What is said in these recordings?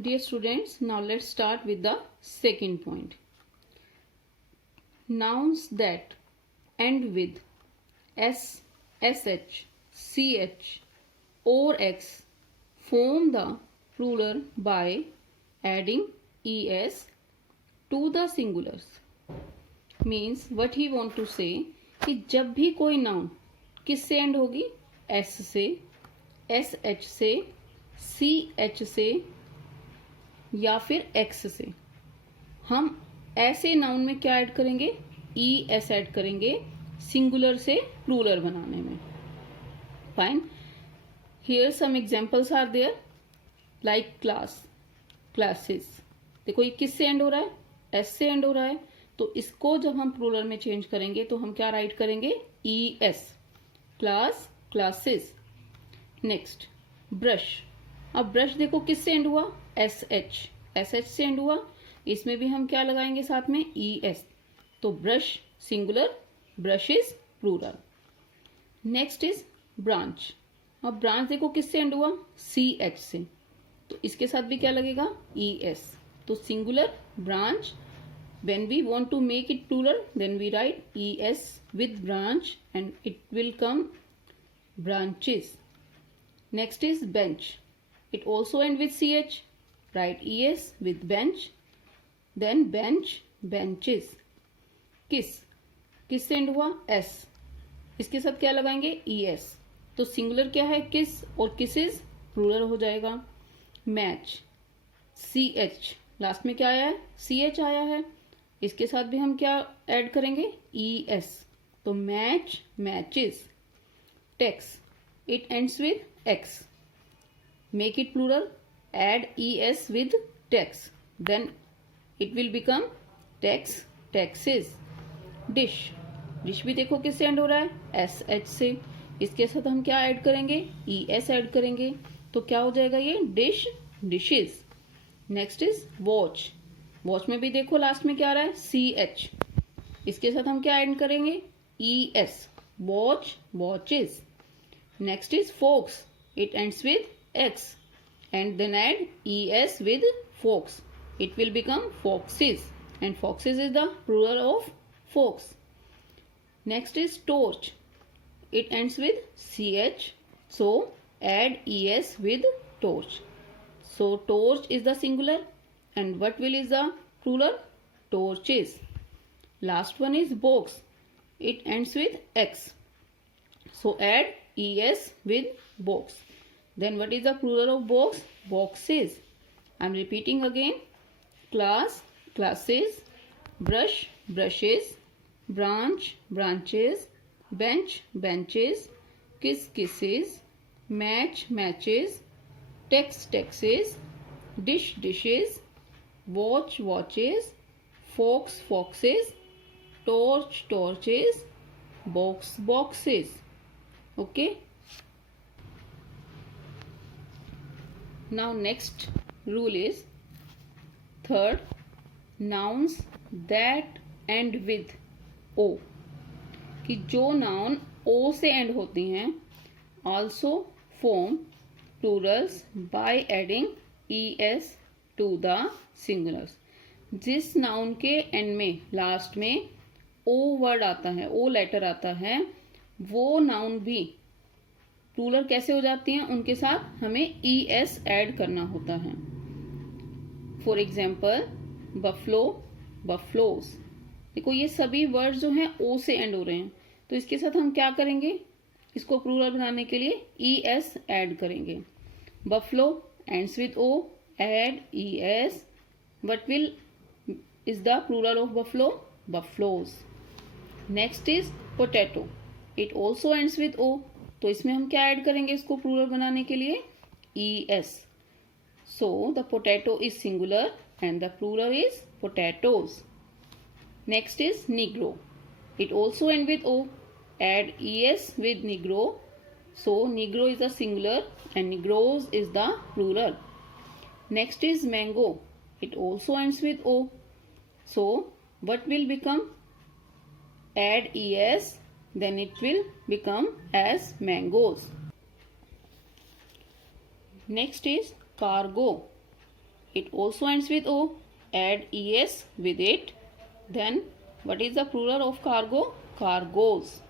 Dear students, now let's start with the second point. Nouns that end with s, sh, ch or x form the plural by adding es to the singulars. Means what he want to say कि जब भी कोई noun किससे and होगी, S से, S H से, C H से या फिर एक्स से, हम ऐसे नाउन में क्या ऐड करेंगे, ई एस ऐड करेंगे सिंगुलर से प्लूरल बनाने में. Fine. Here some examples are there like class, classes. देखो ये किससे एंड हो रहा है, एस से एंड हो रहा है, तो इसको जब हम प्लूरल में चेंज करेंगे तो हम क्या राइट करेंगे, E S, class, classes. Next brush. अब ब्रश देखो किससे एंड हुआ, एस एच, एस एच से एंड हुआ, इसमें भी हम क्या लगाएंगे साथ में, ई एस. तो brush singular, brush is plural. Next is branch. अब ब्रांच देखो किससे एंड हुआ, सी एच से, तो इसके साथ भी क्या लगेगा, ई एस. तो singular branch. When we want to make it plural, then we write es with branch and it will come branches. Next is bench. It also ends with ch. Write es with bench. Then bench, benches. Kiss. किस से end हुआ, s. इसके साथ क्या लगाएंगे, es. तो singular क्या है, किस, और किसेस प्लूरल हो जाएगा. Match, ch. लास्ट में क्या आया है, ch आया है, इसके साथ भी हम क्या ऐड करेंगे, ई एस. तो match, matches. Tax. It ends with X. Make it plural, add E S with tax, then it will become tax, taxes. Dish. Dish भी देखो किससे एंड हो रहा है, एस एच से, इसके साथ हम क्या ऐड करेंगे, ई एस ऐड करेंगे, तो क्या हो जाएगा ये, dish, dishes. Next is watch. Watch में भी देखो लास्ट में क्या आ रहा है, सी एच, इसके साथ हम क्या ऐड करेंगे, E S, watch, watches. Next is fox. It ends with X and then add E S with fox, it will become foxes and foxes is the plural of fox. Next is torch. It ends with C H, so add E S with torch. So torch is the singular and what will is the plural, torches. Last one is box. It ends with x, so add es with box. Then what is the plural of box, boxes. I'm repeating again. Class, classes. Brush, brushes. Branch, branches. Bench, benches. Kiss, kisses. Match, matches. Text, texes. Dish, dishes. Watch, watches. Fox, foxes. Torch, torches. Box, boxes. Okay. Now next rule is third, nouns that end with o. कि जो noun o से and होती हैं also form plurals by adding es to the singulars. जिस noun के and में last में o word आता है, o लेटर आता है, वो नाउन भी प्लूरल कैसे हो जाती हैं, उनके साथ हमें es ऐड करना होता है. For example buffalo, buffaloes. देखो ये सभी वर्ड जो हैं o से एंड हो रहे हैं, तो इसके साथ हम क्या करेंगे, इसको प्लूरल बनाने के लिए ई एस ऐड करेंगे. Buffalo ends with O, add E S. What will is the plural of buffalo, buffaloes. Next is potato. It also ends with O, तो इसमें हम क्या ऐड करेंगे इसको प्लूरल बनाने के लिए, E S. So the potato is singular and the plural is potatoes. Next is negro. It also end with O, add es with negro, so negro is the singular and negroes is the plural. Next is mango. It also ends with o, so what will become, add es, then it will become as mangoes. Next is cargo. it also ends with O. Add es with it. Then what is the plural of cargo? Cargoes.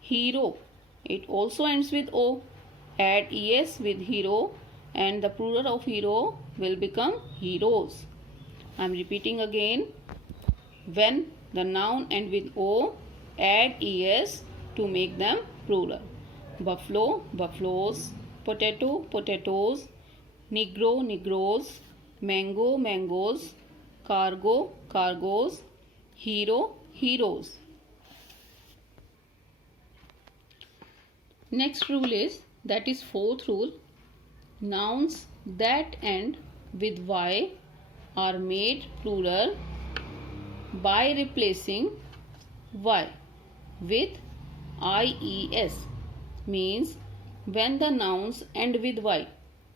Hero, it also ends with O. Add es with hero and the plural of hero will become heroes. I am repeating again. When the noun ends with O, add es to make them plural. Buffalo, buffaloes. Potato, potatoes. Negro, negroes. Mango, mangoes. Cargo, cargoes. Hero, heroes. Next rule is, that is fourth rule, nouns that end with y are made plural by replacing y with ies. Means when the nouns end with y,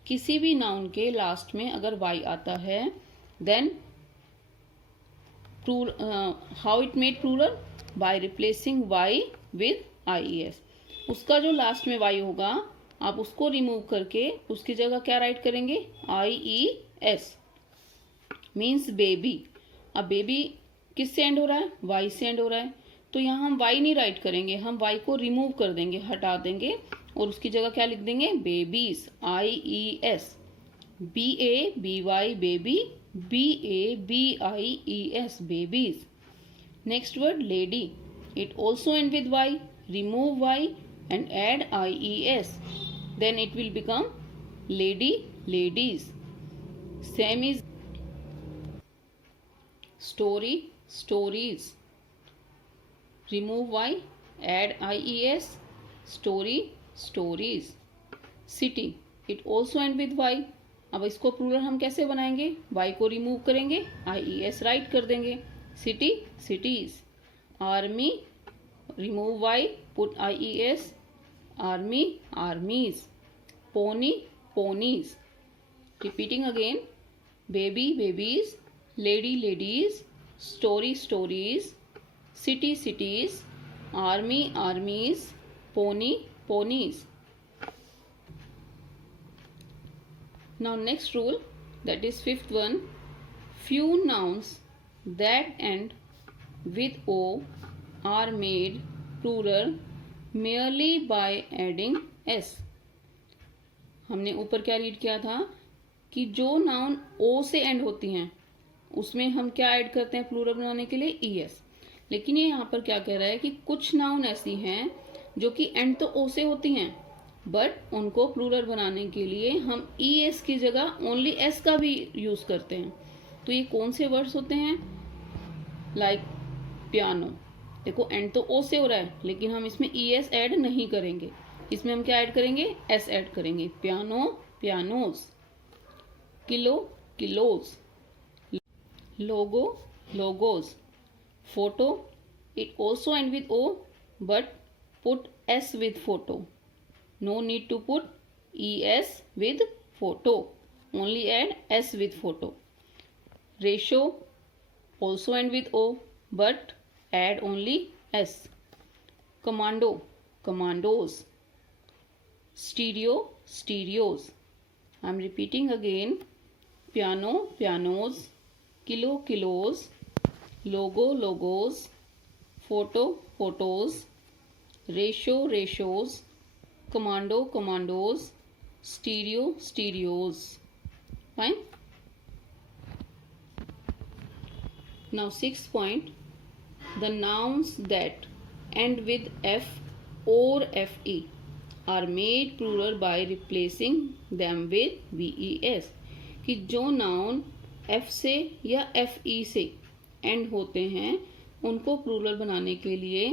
किसी भी noun के last में अगर y आता है, then how it made plural? By replacing y with ies. उसका जो last में y होगा, आप उसको रिमूव करके उसकी जगह क्या राइट करेंगे? ies. Means baby. अब बेबी किससे एंड हो रहा है? y से एंड हो रहा है. तो यहाँ हम y नहीं राइट करेंगे, हम y को रिमूव कर देंगे, हटा देंगे और उसकी जगह क्या लिख देंगे? Babies. ies. BABY baby. BABIES babies. Next word lady. It also end with y. Remove y and add ies. Then it will become lady, ladies. Same is story, stories. Remove y, add ies. Story, stories. City. It also end with y. अब इसको plural हम कैसे बनाएंगे? y को remove करेंगे, ies write कर देंगे. City, cities. Army, remove y, put ies, army, armies. Pony, ponies. Repeating again. Baby, babies. Lady, ladies. Story, stories. City, cities. Army, armies. Pony, ponies. Now next rule, that is fifth one, few nouns that end with O are made plural merely by adding s. हमने ऊपर क्या read किया था कि जो noun O से and होती हैं उसमें हम क्या ऐड करते हैं प्लूरल बनाने के लिए? es. लेकिन ये यहाँ पर क्या कह रहा है कि कुछ नाउन ऐसी हैं जो कि एंड तो O से होती हैं, बट उनको प्लूरल बनाने के लिए हम es की जगह ओनली s का भी यूज करते हैं. तो ये कौन से वर्ड्स होते हैं? Like piano. देखो एंड तो o से हो रहा है लेकिन हम इसमें es ऐड नहीं करेंगे, इसमें हम क्या ऐड करेंगे? s ऐड करेंगे. Piano, pianos. Kilo, kilos. Logo, logos. Photo, it also and with o but put s with photo. No need to put es with photo. Only add s with photo. Ratio, also end with o but add only s. Commando, commandos. Stereo, stereos. I am repeating again. Piano, pianos. Kilo, kilos. Logo, logos. Photo, photos. Ratio, ratios. Commando, commandos. Stereo, stereos. Fine. Now sixth point, the nouns that end with f or fe are made plural by replacing them with ves. कि जो noun f से या fe से and होते हैं उनको plural बनाने के लिए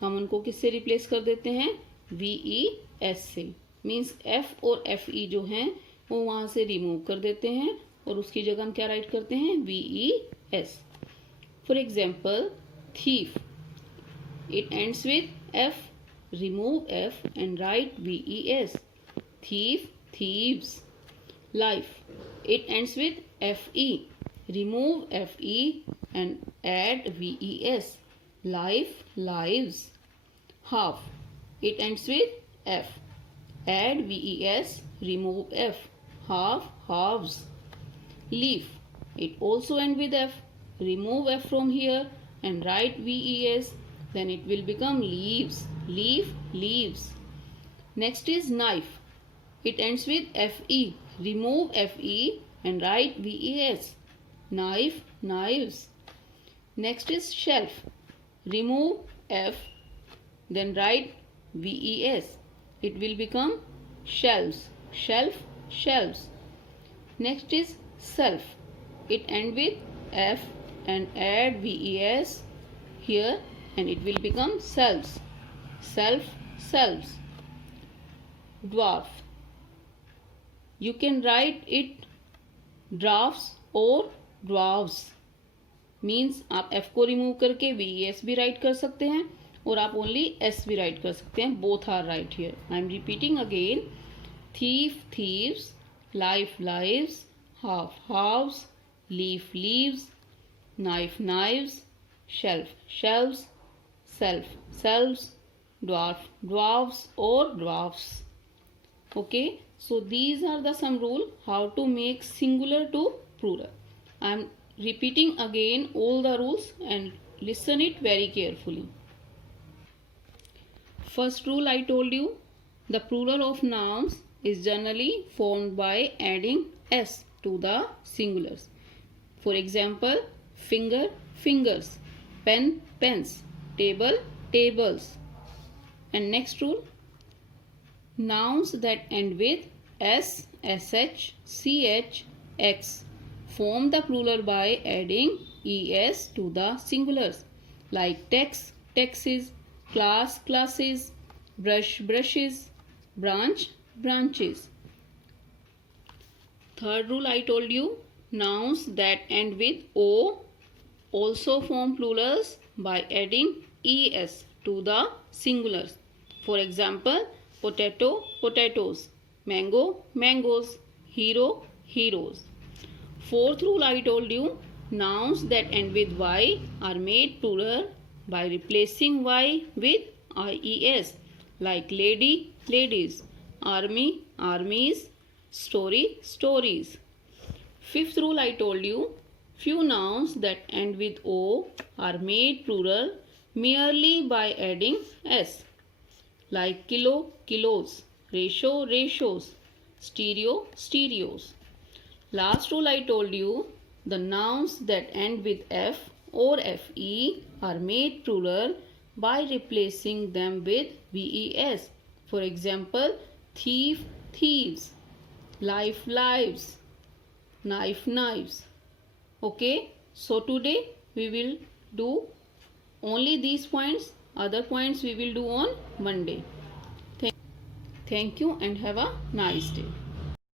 हम उनको किससे रिप्लेस कर देते हैं? ves से. मीन्स f और fe जो हैं वो वहां से रिमूव कर देते हैं और उसकी जगह हम क्या राइट करते हैं? ves. For example thief, it ends with f, remove f and write ves. Thief, thieves. Life, it ends with fe, remove fe and add ves. Life, lives. Half, it ends with f, add ves, remove f. Half, halves. leaf. It also ends with F. Remove F from here and write VES. Then it will become leaves. Leaf, leaves. Next is knife. It ends with FE. Remove FE and write VES. Knife, knives. Next is shelf. Remove F, then write VES. It will become shelves. Shelf, shelves. Next is self. It ends with F and add VES here and it will become selves. Self, selves. Dwarf. You can write it drafts or dwarves. Means आप F को remove करके VES भी right कर सकते हैं और आप only S भी राइट कर सकते हैं. Both are right here. I am repeating again. thief, thieves. life, lives. half, halves. leaf, leaves. knife, knives. shelf, shelves. self, selves. dwarf, dwarves or dwarfs. Okay, so these are the some rule how to make singular to plural. I am repeating again all the rules and listen it very carefully. First rule I told you, the plural of nouns is generally formed by adding s to the singulars. For example, finger, fingers. Pen, pens. Table, tables. And next rule, nouns that end with s, sh, ch, x form the plural by adding es to the singulars, like text, texts, class, classes, brush, brushes, branch, branches. Third rule I told you, nouns that end with o also form plurals by adding es to the singulars. For example, potato, potatoes. Mango, mangoes. Hero, heroes. Fourth rule I told you, nouns that end with y are made plural by replacing y with ies, like lady, ladies. Army, armies. Story, stories. Fifth rule I told you, few nouns that end with o are made plural merely by adding s, like kilo, kilos, ratio, ratios, stereo, stereos. Last rule I told you, the nouns that end with f or fe are made plural by replacing them with ves. For example, thief, thieves, life, lives, knife, knives. Okay, so today we will do only these points. Other points we will do on Monday. Thank you and have a nice day.